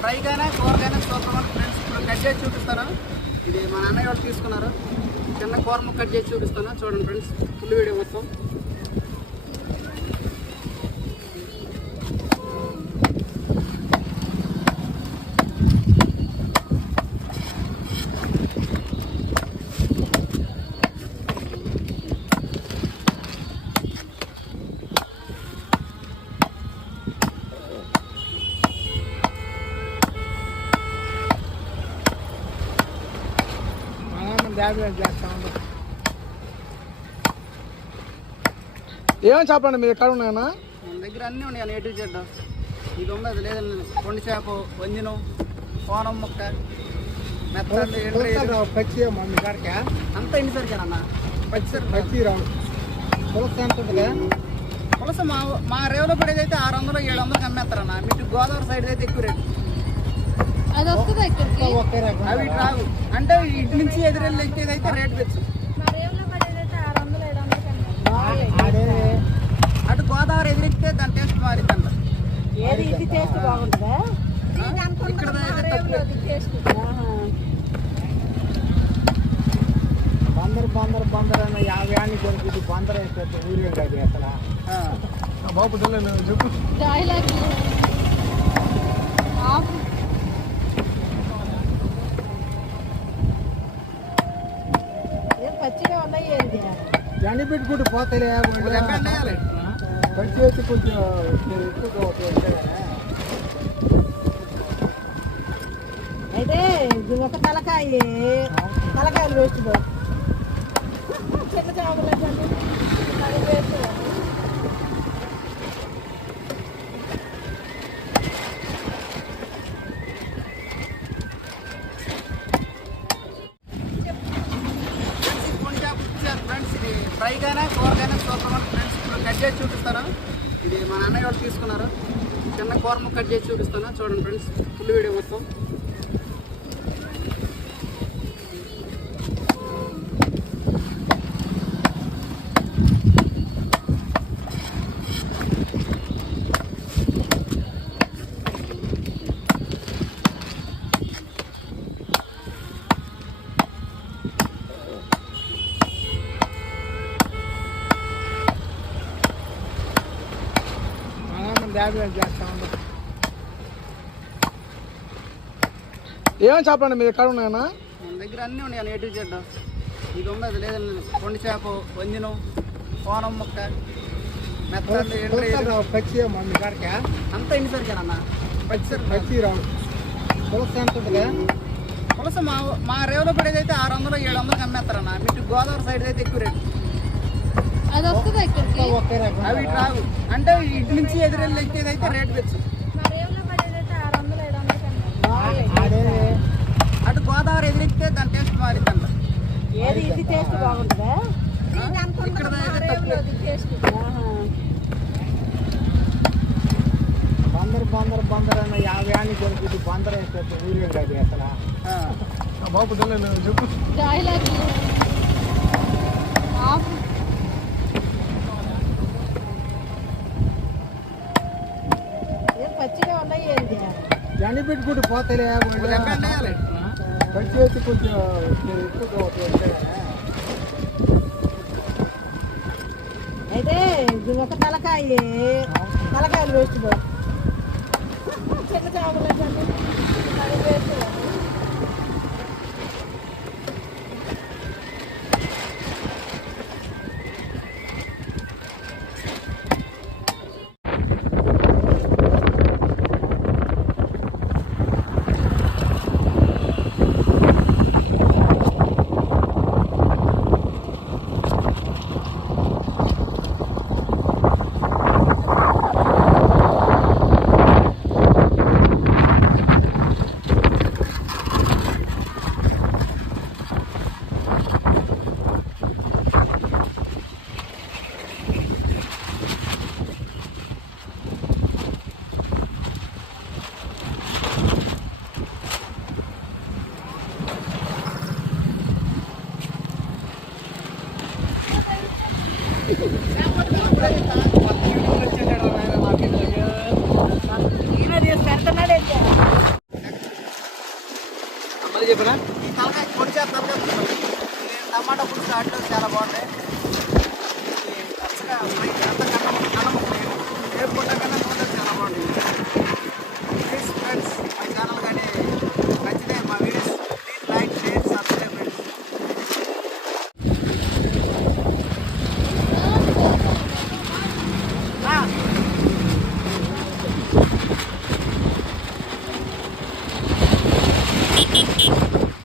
ఫ్రైగానే కూరగానే super friends. ఇప్పుడు cut చేసి చూపిస్తాను. ఇది మా అన్నయ్య వాళ్ళు తీసుకున్నారు. చిన్న కూర ముక్క కట్ చేసి చూపిస్తాను, చూడండి ఫ్రెండ్స్. ఫుల్ వీడియో మొత్తం. ఏమని చెప్పండి మీరు ఎక్కడ ఉన్నాయన్నా? మన దగ్గర అన్నీ ఉన్నాయి. నేటివ్ చెడ్డ ఇది ఉంది, అది లేదండి. కొండి చేప, వంజినం, కోనం ముక్క, మెత్తలు, పచ్చి మీ కాడికి అంతా ఎన్నిసరికేనన్నా పచ్చిసరి పచ్చి రావు పులస ఎంత ఉంటుందా? పులస మా రేవులో పడేది అయితే 600 700 అమ్మేస్తారన్న. మీకు గోదావరి సైడ్ అయితే ఎక్కువ రేటు. అది వస్తుందా ఇక్కడికి? అవి ఇటు రావు, అంటే ఇటు నుంచి ఎదురెళ్ళి ఎక్కేది అయితే రేటు పెచ్చు. అటు గోదావరి ఎదురెక్కితే దాని టేస్ట్ మారిద్దంట. ఏది ఇది టేస్ట్ బాగుంటుందా? ఇక్కడ అయితే తక్కువ. బందర్ అన్న 50 ఏళ్ళకి కొడుకు బందర్ అయిపోతే ఊరే కాదు అసలు. బాబు చెప్పు. పచ్చిగా ఉన్నాయి. ఏంటి ఎండ పెట్టుకుంటూ పోతలే పచ్చి వచ్చి కొంచెం ఎక్కువగా అయితే ఇది ఒక తలకాయలు వేస్ట్ చిన్న చేపలు వేస్ట్. ఫ్రెండ్స్ ఇది ఫ్రైగానే కూరగానే సూపర్ ఫ్రెండ్స్. ఇప్పుడు కట్ చేసి చూపిస్తాను. ఇది మా అన్నయ్య వాళ్ళు తీసుకున్నారు. చిన్న కూర ముక్క కట్ చేసి చూపిస్తాను, చూడండి ఫ్రెండ్స్. ఫుల్ వీడియో మొత్తం. ఏమని చెప్పండి మీరు ఎక్కడ ఉన్నాయన్నా? మన దగ్గర అన్నీ ఉన్నాయి. నేటివ్ చెడ్డ ఇది ఉంది, అది లేదండి. కొండి చేప, వంజినం, కోనం ముక్క, మెత్తలు, పచ్చి మీ కాడికి అంతా ఎన్నిసరికేనన్నా పచ్చి రావు పులస ఎంత ఉంటుందా? పులస మా రేవులో పడేది అయితే 600 700 అమ్మేస్తారన్న. మీకు గోదావరి సైడ్ అయితే ఎక్కువ రేటు. అది వస్తుందా ఇక్కడికి? అవి ఇటు రావు, అంటే ఇటు నుంచి ఎదురెళ్ళి ఎక్కేది అయితే రేటు పెచ్చు. అటు గోదావరి ఎదురెక్కితే దాని టేస్ట్ మారిద్దంట. ఏది ఇది టేస్ట్ బాగుంటుందా? ఇక్కడ అయితే తక్కువ. బందర్ అన్న 50 ఏళ్ళకి కొడుకు బందర్ అయిపోతే ఊరే కాదు అసలు. బాబు చెప్పు. పచ్చిగా ఉన్నాయి. ఏంటి ఎండ పెట్టుకుంటూ పోతలే పచ్చి వచ్చి కొంచెం ఎక్కువగా అయితే ఇది ఒక తలకాయలు వేస్ట్ చిన్న చేపలు వేస్ట్. టమాటా పులుసు ఆటలు చాలా బాగుంటాయి. ఇది పచ్చగా ఫ్రై అంత కన్న ముక్కలు వేపుకుంటా కన్నా నూనెలో చాలా బాగుంటుంది.